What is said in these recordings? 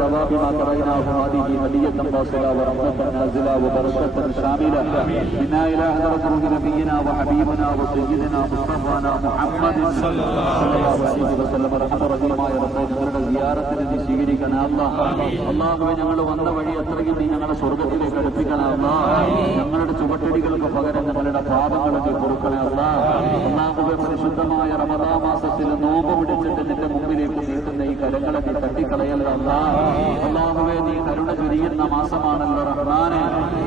الثواب ما قرأناه هذه هدية واصلة ورحمة نازلة وبركة شاملة منا إلى حضرة روح نبينا وحبيبنا وسيدنا مصطفانا محمد صلى الله عليه وسلم رحمة റഹീമായ റബ്ബേ ഞങ്ങളുടെ സിയാറത്തിന് നീ സ്വീകരിക്കണേ അല്ലാഹ്. അല്ലാഹുവേ ഞങ്ങൾ വന്ന വഴി എത്രയും നീ ഞങ്ങളെ സ്വർഗ്ഗത്തിലേക്ക് അടുപ്പിക്കണേ അല്ലാഹ്. ഞങ്ങളുടെ ചുവട്ടടികൾക്ക് പകരം ഞങ്ങളുടെ പാപങ്ങളൊക്കെ പൊറുക്കണേ അല്ലാഹ്. അല്ലാഹുവേ പരിശുദ്ധമായ റമദാൻ മാസത്തിൽ നോമ്പ് പിടിച്ചിട്ട് നിന്റെ മുമ്പിലേക്ക് നീട്ടുന്ന ഈ കരങ്ങളെ നീ തട്ടിക്കളയല്ല അല്ലാഹ്. അല്ലാഹുവേ നീ കരുണ ചൊരിയുന്ന മാസമാണല്ലോ റഹ്മാനെ.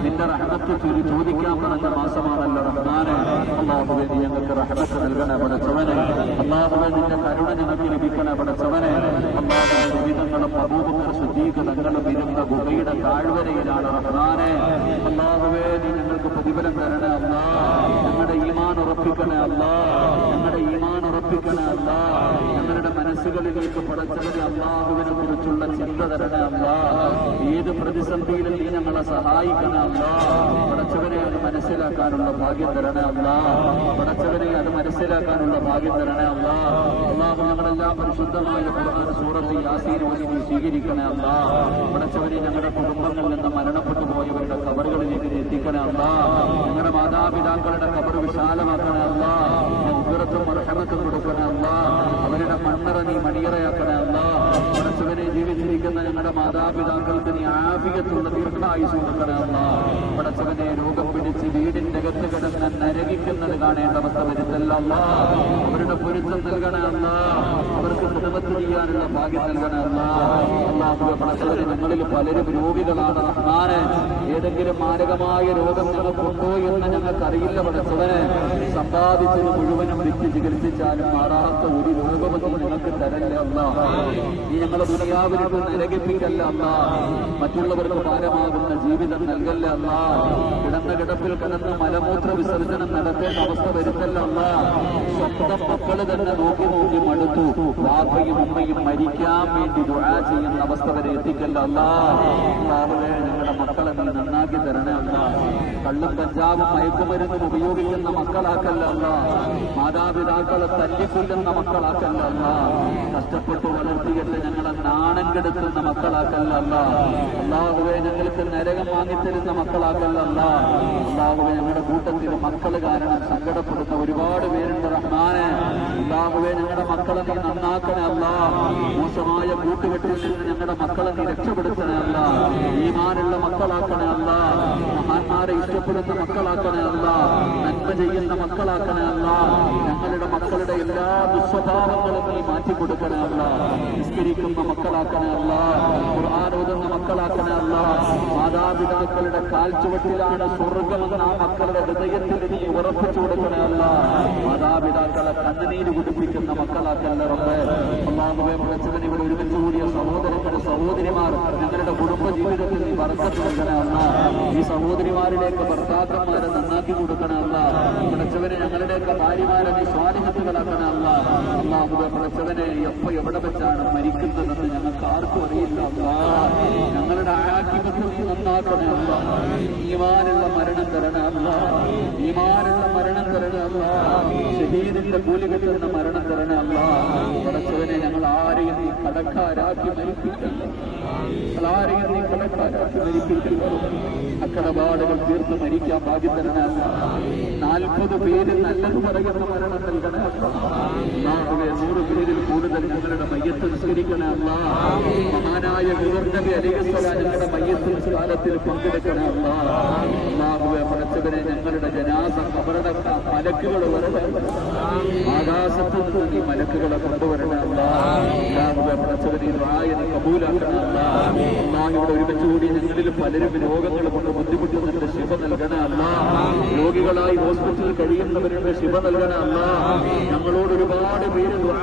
നിന്റെ റഹ്മത്ത് ചോദിക്കാൻ പറഞ്ഞ മാസമാണല്ലോ റഹ്മാനെ. അല്ലാഹുവേ നീ ഞങ്ങൾക്ക് റഹ്മത്ത് നൽകണേ പടച്ചവനെ. അല്ലാഹുവേ നിന്റെ കരുണ ഞങ്ങൾക്ക് ലഭിക്കണേ പടച്ചവനെ. അല്ലാഹുവേ വിവിധങ്ങളും അബൂബക്കർ സിദ്ദീഖുകളും ഇരുന്ന ഗുഹയുടെ താഴ്വരയിലാണ് റഹ്മാനെ. അല്ലാഹുവേ നീ ഞങ്ങൾക്ക് പ്രതിഫലം തരണേ അല്ലാഹ്. ഞങ്ങളുടെ ഈമാൻ ഉറപ്പിക്കണേ അല്ലാഹ്. ഞങ്ങളുടെ ഈമാൻ ഉറപ്പിക്കണേ അല്ലാഹ്. ഞങ്ങളുടെ മനസ്സുകളിലേക്ക് പടച്ചവനെ അല്ലാഹുവിനെ കുറിച്ചുള്ള ചിന്ത തരണേ അല്ലാഹ്. ഏത് പ്രതിസന്ധിയിലും നീ ഞങ്ങളെ സഹായിക്കണേ അല്ലാഹ്. പടച്ചവനെ അത് മനസ്സിലാക്കാനുള്ള ഭാഗ്യം തരണേ അല്ലാഹ്. പടച്ചവനെ അത് മനസ്സിലാക്കാനുള്ള ഭാഗ്യം തരണേ അല്ലാഹ്. അല്ലാഹു ഞങ്ങളെല്ലാം പരിശുദ്ധമായ ഖുർആൻ സൂറത്ത് യാസീൻ ഓതി നീ സ്വീകരിക്കണേ അല്ലാഹ്. പടച്ചവനെ ഞങ്ങളുടെ കുടുംബങ്ങളിൽ നിന്ന് മരണപ്പെട്ടു പോയവരുടെ ഖബറുകളിലേക്ക് എത്തിക്കണേ അല്ലാഹ്. ഞങ്ങളുടെ മാതാപിതാക്കളുടെ ഖബർ വിശാലമാക്കണേ അല്ലാഹ്. മഗ്ഫിറത്തും റഹ്മത്തും കൊടുക്കണേ അല്ലാഹ്. അവരുടെ മണ്ണറ നീ മണിയറയാക്കണേ അല്ലാഹ്. പടച്ചവനെ ജീവിച്ചിരിക്കുന്ന ഞങ്ങളുടെ മാതാപിതാക്കൾക്ക് നീ ആഫിയത്തുള്ള ദീർഘായുസ് കൊടുക്കണേ അല്ലാഹ്. പടച്ചവനെ രോഗം പിടിച്ച് വീടിന്റെ അകത്ത് കിടന്ന് നരകിക്കുന്നത് കാണേണ്ട അവസ്ഥ വരുത്തല്ല അല്ലാഹ്. അവരുടെ പൊരുത്തം നൽകണേ അല്ലാഹ്. അവർക്ക് ഖിദ്മത്ത് ചെയ്യാനുള്ള ഭാഗ്യം നൽകണേ അല്ലാഹ്. അല്ലാഹുവേ പടച്ചവനെ ഞങ്ങളിൽ പലരും രോഗികളാണ് റഹ്മാനെ. ഏതെങ്കിലും മാരകമായ രോഗം ഞങ്ങൾക്കുണ്ടോ എന്ന് ഞങ്ങൾക്കറിയില്ല പടച്ചവനെ. സമ്പാദിച്ചത് മുഴുവനും വ്യക്തി ചികിത്സിച്ചാലും മാറാത്ത ഒരു രോഗമൊന്നും നിങ്ങൾക്ക് തരല്ലേ അല്ലാഹ്. നീ ഞങ്ങളെ ദുനിയാവിലേക്ക് നരകിപ്പിക്കല്ല അല്ലാഹ്. മറ്റുള്ളവർക്ക് ഭാരമാകുന്ന ജീവിതം നൽകല്ലേ അല്ലാഹ്. കിടന്ന കിടപ്പിൽ കിടന്ന് മലമൂത്ര വിസർജനം നടത്തേണ്ട അവസ്ഥ വരുത്തല്ല അല്ലാഹ്. സ്വന്തം മക്കള് തന്നെ നോക്കി നോക്കി മടുത്തു. വാപ്പയും ഉമ്മയും മരിക്കാൻ വേണ്ടി ദുആ ചെയ്യുന്ന അവസ്ഥ വരെ എത്തിക്കല്ല അല്ലാഹ്. അല്ലാഹുവേ ഞങ്ങളുടെ മക്കളെ നീ നന്നാക്കി തരണേ അല്ലാഹ്. കള്ളും കഞ്ചാവും മയക്കുമരുന്നും ഉപയോഗിക്കുന്ന മക്കളാക്കല്ല അല്ലാഹ്. മാതാപിതാക്കളെ തല്ലിക്കൊല്ലുന്ന മക്കളാക്കല്ല അല്ലാഹ്. കഷ്ടപ്പെട്ട് വളർത്തിയിട്ട് ഞങ്ങളെ നാണം കെടുത്തുന്ന മക്കളാക്കല്ല അല്ലാഹ്. അല്ലാഹുവേ ഞങ്ങൾക്ക് നരകം വാങ്ങിത്തരുന്ന മക്കളാക്കല്ല അല്ലാഹ്. അല്ലാഹുവേ ഞങ്ങളുടെ കൂട്ടത്തിൽ മക്കൾ കാരണം സങ്കടപ്പെടുന്ന ഒരുപാട് പേരുണ്ട് റഹ്മാനെ. അല്ലാഹുവേ ഞങ്ങളുടെ മക്കളെ നീ നന്നാക്കണേ അല്ലാഹ്. മോശമായ കൂട്ടുകെട്ടിൽ നിന്ന് ഞങ്ങളുടെ മക്കളെ നീ രക്ഷപ്പെടുത്തണേ അല്ലാഹ്. ഈമാനുള്ള മക്കളാക്കണേ അല്ലാഹ്. മഹാന്മാരെ ഇഷ്ടപ്പെടുന്ന മക്കളാക്കണേ അല്ലാഹ്. നന്മ ചെയ്യുന്ന മക്കളാക്കണേ അല്ലാഹ്. ഞങ്ങളുടെ മക്കളുടെ എല്ലാ ദുസ്വഭാവങ്ങളും നീ മാറ്റിക്കൊടുക്കണേ അല്ലാഹ്. നിസ്കരിക്കുന്ന മക്കളാക്കണേ അല്ലാഹ്. ഖുർആൻ ഓതുന്ന മക്കളാക്കണേ അല്ലാഹ്. മാതാപിതാക്കളുടെ കാൽച്ചുവട്ടിലാണ് സ്വർഗ്ഗമെന്ന് ആ മക്കളുടെ ഹൃദയത്തിൽ നീ ഉറപ്പിച്ചു കൊടുക്കണേ അല്ലാഹ്. മാതാപിതാക്കളെ കണ്ണുനീര് കുടിപ്പിക്കുന്ന മക്കളാക്കല്ല റബ്ബേ. അല്ലാഹുവേ പടച്ചവനെ ഇവിടെ ഒരുമിച്ച് കൂടിയ സഹോദരങ്ങൾ സഹോദരിമാർ ഞങ്ങളുടെ കുടുംബ ജീവിതത്തിൽ നീ ബർക്കത്ത് നൽകണേ അല്ലാഹ്. ഈ സഹോദരിമാരിലേക്ക് ഭർത്താക്കന്മാരെ നന്നാക്കി കൊടുക്കണേ അല്ലാഹ്. പടച്ചവനെ ഞങ്ങളുടെയൊക്കെ ഭാര്യമാരെ നീ സ്വാലിഹത്തുകളാക്കണേ അല്ലാഹ്. അല്ലാഹുവേ പടച്ചവനെ എപ്പോ എവിടെ വെച്ചാണ് മരിക്കുന്നതെന്ന് ഞങ്ങൾക്ക് ആർക്കും അറിയില്ല അല്ലാഹ്. ഞങ്ങളുടെ ആഖിബത്ത് നീ നന്നാക്കണേ അല്ലാഹ്. ഈമാനുള്ള മരണം തരണേ അല്ലാഹ്. ഈമാനുള്ള മരണം തരണേ അല്ലാഹ്. ഷഹീദിന്റെ കൂലി കിട്ടുന്ന മരണം തരണേ അല്ലാഹ്. പടച്ചവനെ ഞങ്ങൾ ആരെയും നീ കടക്കാരാക്കി മരിപ്പിക്കല്ല. ആരെയും നീ കടക്കാരാക്കി മരിപ്പിക്കല്ല. അക്കടപാടുകൾ തീർത്ത് മരിക്കാൻ ഭാഗ്യം തരണേ അല്ലാഹ്. 40 പേര് നല്ലത് പറയുന്ന മരണം നൽകണേ അല്ലാഹുവേ. 100 പേരിൽ കൂടുതൽ ഞങ്ങളുടെ മയ്യത്ത് നിസ്കരിക്കണേ അല്ലാഹ്. മഹാനായ ഹുദർ നബി അലൈഹിസ്സലാം ഞങ്ങളുടെ മയ്യത്ത് നിസ്കാരത്തിൽ പങ്കെടുക്കണേ അല്ലാഹ്. അല്ലാഹുവേ പടച്ചവനെ ഞങ്ങളുടെ ജനാസ ഖബറിന്റെ മലക്കുകൾ വരണേ. ആകാശത്ത് നിന്ന് നീ മലക്കുകളെ കൊണ്ടുവരണേ അല്ലാഹ്. അല്ലാഹുവേ പടച്ചവനെ ദുആ നീ കബൂലാക്കണേ അല്ലാഹ്. അല്ലാഹ് ഇവിടെ ഒരുമിച്ച് കൂടി ഞങ്ങളിൽ പലരും രോഗങ്ങൾ കൊണ്ട് ബുദ്ധിമുട്ടുന്നുണ്ട്. ശിഫ നൽകണേ അല്ലാഹ്. രോഗികളായി ഹോസ്പിറ്റലിൽ കഴിയുന്നവരുടെ ശിഫ നൽകണേ അല്ലാഹ്. ഞങ്ങളോട് ഒരുപാട് പേര് ദുആ